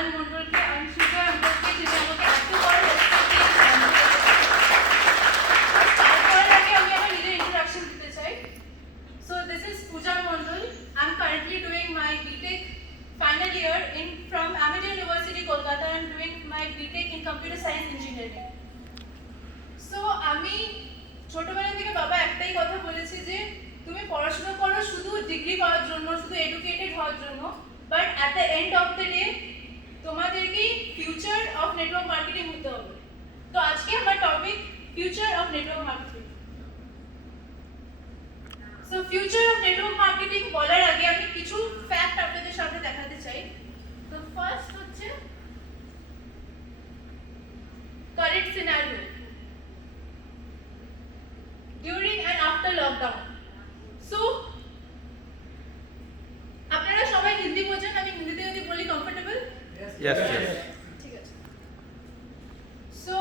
আয়ান মণ্ডলকে আংশিকা আঙ্কেলকে যিনি আমাকে এত বড় রেসপেক্ট তারপরে আগে আমি আমার নিজের ইন্ট্রোডাকশন দিতে চাই। So this is Puja Mondal. I am currently doing my B Tech final year in from Ahmed university Kolkata. I am doing my B Tech in computer science engineering. So আমি ছোটবেলা থেকে বাবা একটাই কথা বলেছে যে তুমি পড়াশোনা করো শুধু ডিগ্রি পাওয়ার জন্য, শুধু এডুকেটেড হওয়ার জন্য, but at the end of the day তোমাদেরকে ফিউচার অফ নেটওয়ার্ক মার্কেটিং হতে হবে। তো আজকে আমার topic future of network marketing. So future of network marketing বলার আগে আমি কিছু ফ্যাক্ট আপনাদের সামনে দেখাতে চাই। তো ফার্স্ট হচ্ছে current scenario during and after lockdown. So আপনারা সবাই হিন্দি বোঝেন, আমি হিন্দিতে যদি বলি কমফर्टेबल? यस ठीक है। सो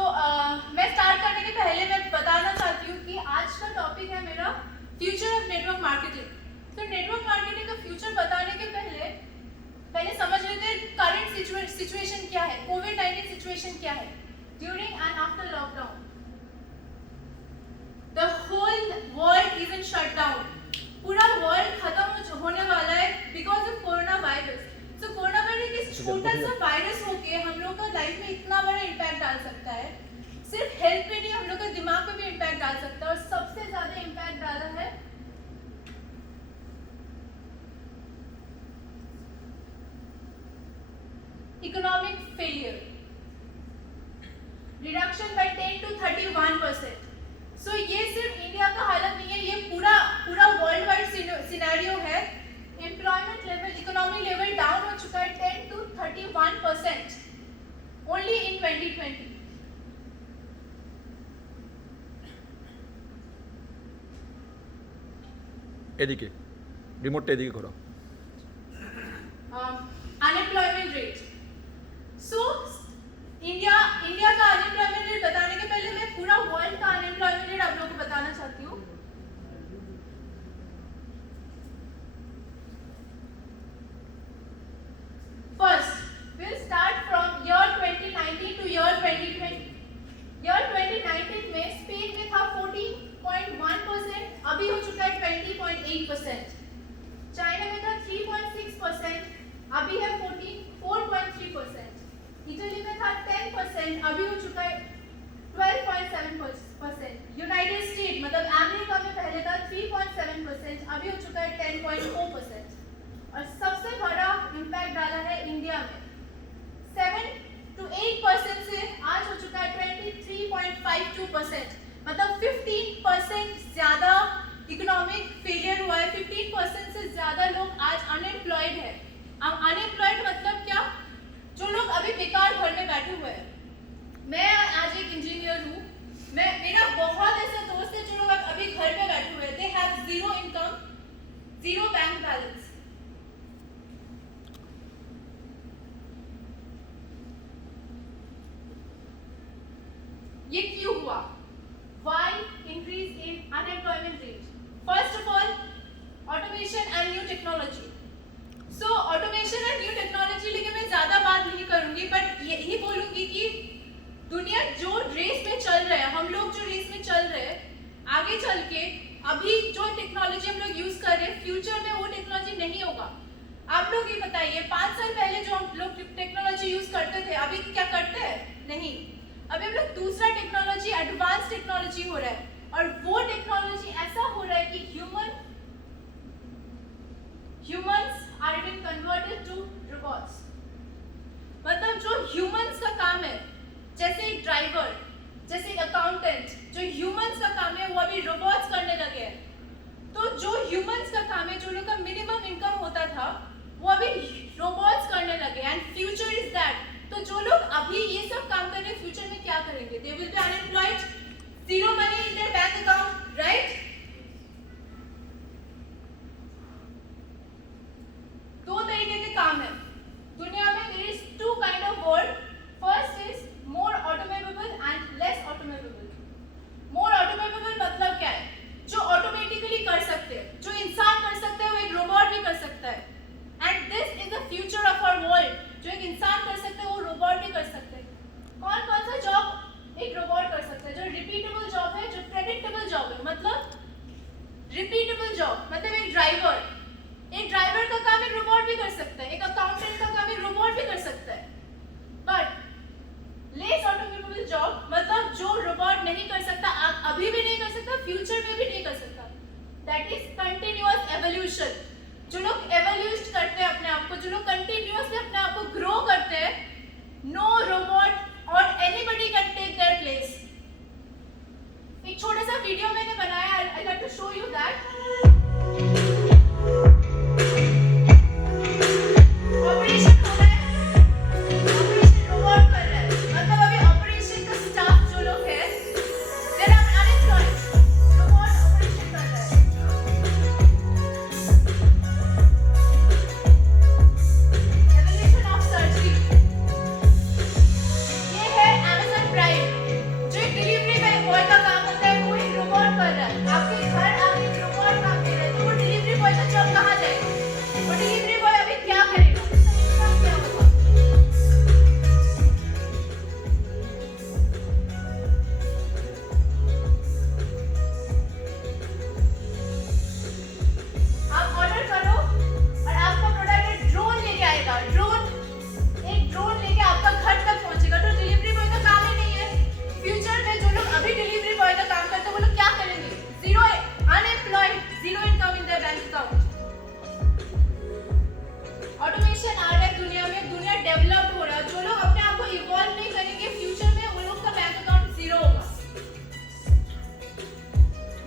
मैं स्टार्ट करने के पहले मैं बताना चाहती हूँ कि आज का टॉपिक है मेरा फ्यूचर ऑफ नेटवर्क मार्केटिंग। तो नेटवर्क मार्केटिंग का फ्यूचर बताने के पहले समझ लेते हैं करंट सिचुएशन क्या है, कोविड-19 सिचुएशन क्या है during and after lockdown. The whole world is in shutdown. पूरा वर्ल्ड खत्म होने वाला है because of corona virus. So corona virus एक छोटा सा वायरस होके हम लोग का लाइफ में इतना बड़ा इम्पैक्ट डाल सकता है। सिर्फ हेल्थ पे नहीं, हम लोग का दिमाग पे भी इम्पैक्ट डाल सकता है। और सबसे ज्यादा इम्पैक्ट डाला है economic failure, reduction by 10 to 31%। So ये सिर्फ इंडिया का हालत नहीं है, ये पूरा वर्ल्ड वाइड सिनेरियो है। Employment level, economic level down हो चुका है 10 to 31% ओनली इन 2020। এদিকে রিমোটটা এদিকে ঘোরাও। Unemployment rate. सो इंडिया का अनएम्प्लॉयमेंट रेट बताने के पहले मैं पूरा वर्ल्ड का अनएम्प्लॉयमेंट रेट आप लोगों को बताना चाहती हूँ। First will start from year 2019 two year 2020। Year 2019 में स्पेन में था 14.1%, अभी हो चुका है 20.8%। चाइना में था 3.6%, अभी है 4.3%। इटली में था 10%, अभी हो चुका है 12.7%। यूनाइटेड स्टेट मतलब अमेरिका में पहले था 3.7%, अभी हो चुका है 10.4%। और सबसे बड़ा इम्पैक्ट डाला है इंडिया में 7 to 8% से आज हो चुका है 23.52%। मतलब 15% ज्यादा इकोनॉमिक फेलियर हुआ है। 15% से ज्यादा लोग आज अनएम्प्लॉयड है। अब अनएम्प्लॉयड मतलब क्या? जो लोग अभी बेकार घर में बैठे हुए हैं। मैं आज एक इंजीनियर हूँ, मेरा बहुत ऐसा दोस्त है जो लोग अभी घर पे बैठे हुए हैं। They have zero income, zero bank balance. ये क्यों हुआ? Why increase in unemployment rate? First of all, automation and new technology. So automation and new technology लेके मैं ज्यादा बात नहीं करूंगी, बट यही बोलूंगी कि दुनिया जो रेस में चल रहा है, हम लोग जो रेस में चल रहे हैं, आगे चल के अभी जो टेक्नोलॉजी हम लोग यूज कर रहे हैं, फ्यूचर में वो टेक्नोलॉजी नहीं होगा। आप लोग ये बताइए 5 साल पहले जो हम लोग टेक्नोलॉजी यूज करते थे, अभी क्या करते हैं? नहीं। अभी हम लोग दूसरा टेक्नोलॉजी, एडवांस टेक्नोलॉजी हो रहा है। और वो टेक्नोलॉजी ऐसा हो रहा है कि humans are being converted to robots। मतलब जो humans का काम है, जैसे एक ड्राइवर, जैसे एक अकाउंटेंट, जो humans का काम है वो अभी robots करने लगे हैं। तो जो humans का काम है, जो लोग का मिनिमम इनकम होता था, वो अभी robots करने लगे। And future is that. तो जो लोग अभी ये सब काम कर रहे हैं, फ्यूचर में क्या करेंगे? They will be unemployed, zero money in their bank account, right? दो तरीके के काम है दुनिया में। there is two kind of world. First is more automable and less automable. more automable मतलब क्या है? जो ऑटोमेटिकली कर सकते हैं, जो इंसान कर सकते हैं वो एक रोबोट भी कर सकता है। And this is the future of repeatable job मतलब एक ड्राइवर का काम एक रोबोट भी कर सकता है, एक अकाउंटेंट का काम एक रोबोट भी कर सकता है। बट लेस ऑटोमेटेबल जॉब मतलब जो रोबोट नहीं कर सकता, अभी भी नहीं कर सकता, फ्यूचर में भी नहीं कर सकता, दैट इज कंटिन्यूअस एवोल्यूशन। जो लोग एवोल्यूट करते हैं अपने आप को, जो लोग कंटिन्यूअसली अपने आप को ग्रो करते हैं, नो रोबोट और anybody can take their place. एक छोटा सा वीडियो मैंने बनाया, I like to show you that. Operation हो रहा है, ऑपरेशन रोबोट कर रहा है, मतलब अभी ऑपरेशन का स्टाफ जो लोग हैं they are unemployed, robot operation कर रहा है। एवोल्यूशन ऑफ सर्जरी, ये है Amazon प्राइम, जो एक डिलीवरी बॉय का काम होता है वो एक रोबोट कर रहा है। आपके घर आके एक रोबोट काम दे रहा है, तो वो डिलीवरी बॉय का जॉब कहाँ जाएगा? वो डिलीवरी बॉय अभी क्या करेगा? उसका इनकम क्या होगा? आप ऑर्डर करो और आपका प्रोडक्ट एक ड्रोन लेके आएगा, एक ड्रोन लेके आपका घर तक पहुंचेगा, तो डिलीवरी बॉय का काम ही नहीं है। फ्यूचर में जो लोग अभी डिलीवरी बॉय का काम करते हैं वो लोग क्या करेंगे? Zero unemployed, zero income in their bank account. Automation आ रहा है दुनिया में, दुनिया डेवलप हो रहा है। जो लोग अपने आप को इवॉल्व नहीं करेंगे फ्यूचर में, वो लोग का बैंक अकाउंट जीरो होगा।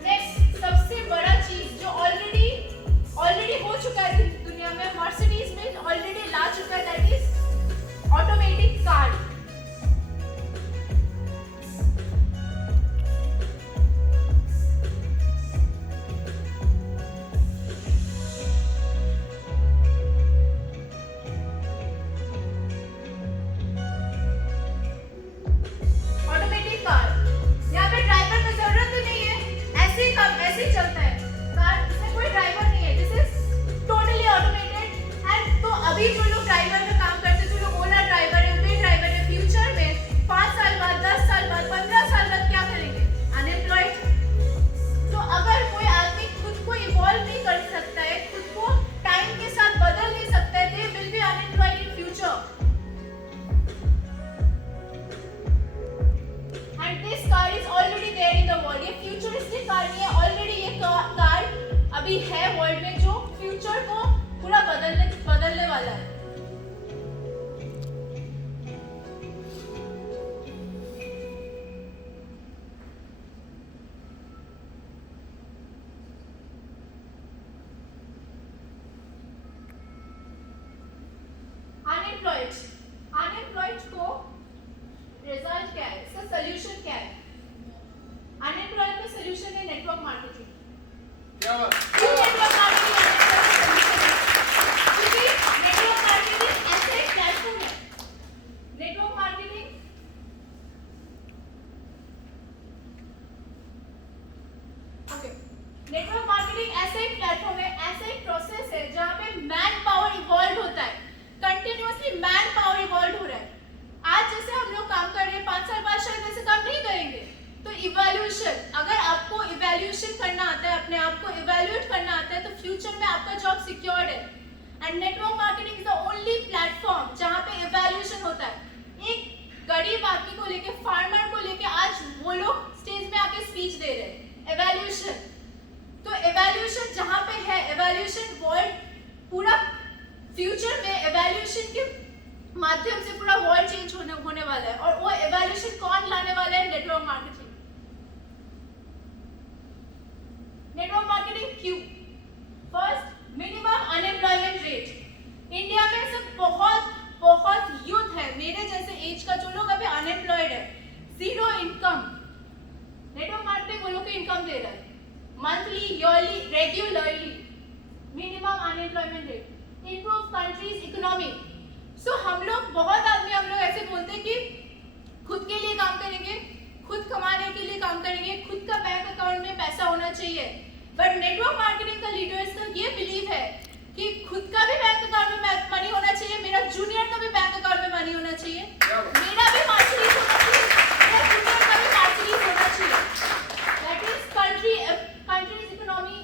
नेक्स्ट सबसे बड़ा चीज जो ऑलरेडी हो चुका है दुनिया में, मर्सिडीज में ऑलरेडी ला चुका है, that is automatic car. Automatic car, यहाँ पे ड्राइवर की जरूरत ही नहीं है, ऐसे ही चलता है कार, इसमें कोई ड्राइवर नहीं है, this is totally automated. And तो अभी जो लोग ड्राइवर का काम करते हैं, जो लोग ओला ड्राइवर है, उबेर ड्राइवर है, फ्यूचर में 5 साल बाद, 10 साल बाद, 15 साल बाद क्या करेंगे? अनएम्प्लॉयड। तो अगर कोई आदमी खुद को इवॉल्व नहीं कर सकता है, खुद को टाइम के साथ बदल नहीं सकता है, they will be unemployed in future. And this car is already there in the world. ये futuristic कार नहीं है, already ये कार अभी है वर्ल्ड में, जो फ्यूचर को पूरा बदलने वाला है। अनएम्प्लॉयड को रिजल्ट क्या है, इसका सॉल्यूशन क्या है? अनएम्प्लॉयड का सॉल्यूशन है नेटवर्क मार्केटिंग। क्या बात? नेटवर्क मार्केटिंग क्योंकि नेटवर्क मार्केटिंग ऐसे एक प्लेटफॉर्म है, नेटवर्क मार्केटिंग नेटवर्क मार्केटिंग ऐसे एक प्लेटफॉर्म है, ऐसे एक प्रोसेस है जहाँ पे मैन पावर इवॉल्व होता है, कंटिन्यूअसली मैन पावर इवॉल्व हो रहा है। आज जैसे हम लोग काम कर रहे हैं, 5 साल बाद शायद ऐसे काम नहीं करेंगे। तो इवैल्यूएशन, अगर आपको इवैल्यूएशन करना आता है, अपने आप को इवैल्यूएट करना आता है, तो फ्यूचर में आपका जॉब सिक्योर्ड है। And network marketing is the only platform जहाँ पे इवैल्यूएशन होता है। एक गरीब आदमी को लेके, फार्मर को लेके आज वो लोग स्टेज में आके स्पीच दे रहे हैं। इवैल्यूएशन, तो इवैल्यूएशन जहाँ पे है, इवैल्यूएशन वर्ल्ड पूरा फ्यूचर में इवैल्यूएशन के माध्यम से पूरा वर्ल्ड चेंज होने वाला है। और वो इवैल्यूएशन कौन लाने वाला है? Network marketing. नेटवर्क मार्केटिंग क्यों? First, minimum unemployment rate. India में से बहुत यूथ है, मेरे जैसे एज का, जो लोग अभी अनएम्प्लॉयड है, जीरो इनकम। नेटवर्क मार्केटिंग वो लोग को इनकम दे रहा है, monthly, yearly, regularly. Minimum unemployment rate, improve countries economy. So हम लोग हम लोग ऐसे बोलते हैं कि खुद के लिए काम करेंगे, खुद कमाने के लिए काम करेंगे, खुद का बैंक अकाउंट में पैसा होना चाहिए। बट नेटवर्क मार्केटिंग का लीडर्स का ये बिलीव है कि खुद का भी बैंक अकाउंट में मनी होना चाहिए, मेरा जूनियर का भी बैंक अकाउंट में मनी होना चाहिए, मेरा भी मार्जिन होना चाहिए, मेरा जूनियर का भी मार्जिन होना चाहिए। That is countries economy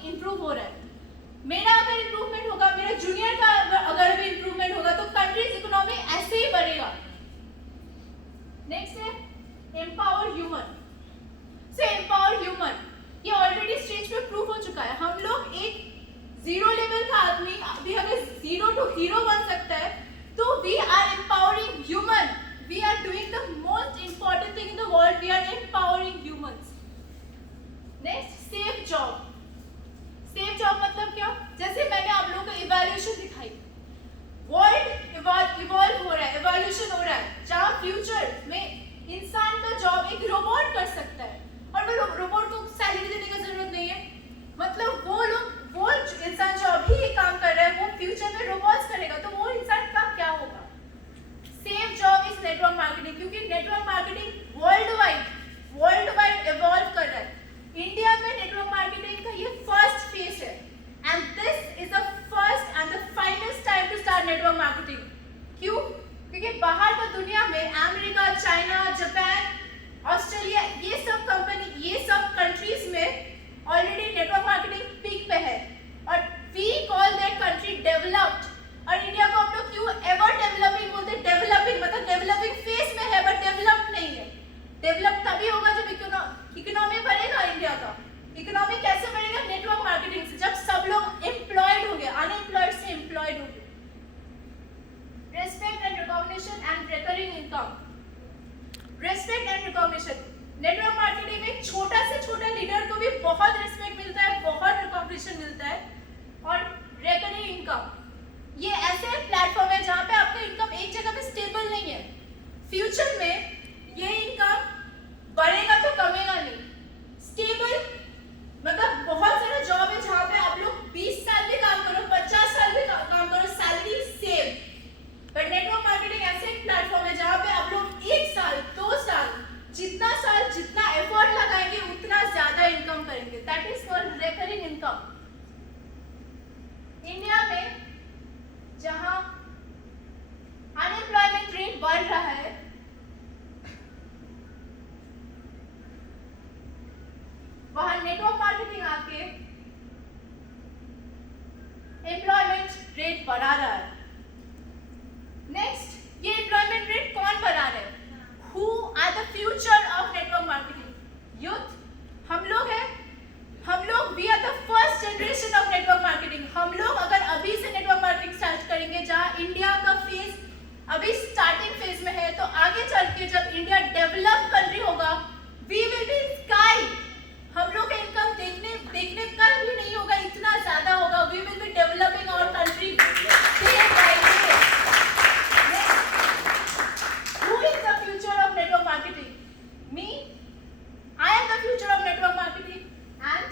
China, Japan, Australia, ये सब कंट्रीज में ऑलरेडी नेटवर्क मार्केटिंग पीक पे है और we call that country developed. और इंडिया को हम लोग क्यों एवर डेवलपिंग बोलते हैं? डेवलपिंग मतलब डेवलपिंग फेज में है बट डेवलप्ड नहीं है। डेवलप तभी होगा जब इकोनॉमी बढ़ेगा। इंडिया का इकोनॉमी कैसे बढ़ेगा? नेटवर्क मार्केटिंग से, जब सब लोग एम्प्लॉयड होंगे, अनएम्प्लॉयड से एम्प्लॉयड होंगे। Respect and recognition and recurring income. Respect and recognition, network marketing में छोटा से छोटा लीडर को भी बहुत रिस्पेक्ट मिलता है, बहुत रिकॉग्निशन मिलता है। और रिकरिंग इनकम, ये ऐसे प्लेटफॉर्म है जहां पे आपका इनकम एक जगह पे स्टेबल नहीं है। फ्यूचर में ये इनकम बढ़ेगा तो कमेगा नहीं। स्टेबल मतलब बहुत सारा जॉब है जहां पे आप लोग 20 साल भी काम करो, 50 साल भी काम करो, salary same. But network marketing ऐसे एक प्लेटफॉर्म है जहां पे आप लोग 1 साल 2 साल जितना एफर्ट लगाएंगे उतना ज्यादा इनकम करेंगे। That is called recurring income. India में जहां अनएम्प्लॉयमेंट रेट बढ़ रहा है, वहां नेटवर्क मार्केटिंग आके एम्प्लॉयमेंट रेट बढ़ा रहा है। नेक्स्ट, ये एम्प्लॉयमेंट रेट कौन बढ़ा रहा है? Who are the future of network marketing? Youth, हम लोग हैं। हम लोग we are the first generation of network marketing। हम लोग अगर अभी से नेटवर्क मार्केटिंग स्टार्ट करेंगे, जहां इंडिया का फेज अभी स्टार्टिंग फेज में है, तो आगे चल के जब इंडिया डेवलप कंट्री होगा, we will be in sky। हम लोग का इनकम देखने का भी नहीं होगा, इतना ज्यादा होगा। we will be developing our country day by day। Who is the future of network marketing? Me? I am the future of network marketing and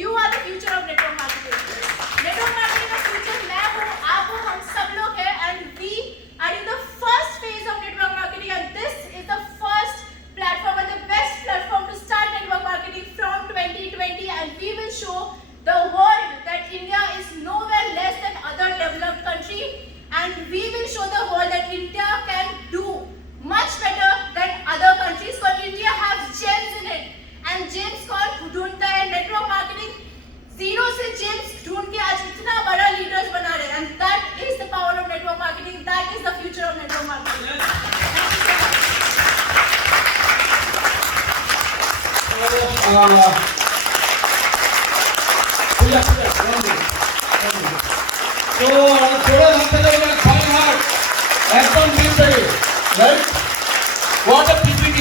you are the future of network marketing। network marketing का future मैं हूँ, आप हो, हम सब लोग हैं and we are in the first phase of network marketing and this is the first platform and the best platform to start network marketing from 2020 and we will show the world that India is nowhere less than other developed country and we will show the world that India can do much better than other countries because India has gems in it and gems कौन ढूंढता है? Network marketing zero से James ढूंढ के आज इतना बड़ा leaders बना रहे हैं and that is the power of network marketing, that is the future of network marketing। तो थोड़ा एकदम right? What a PPT,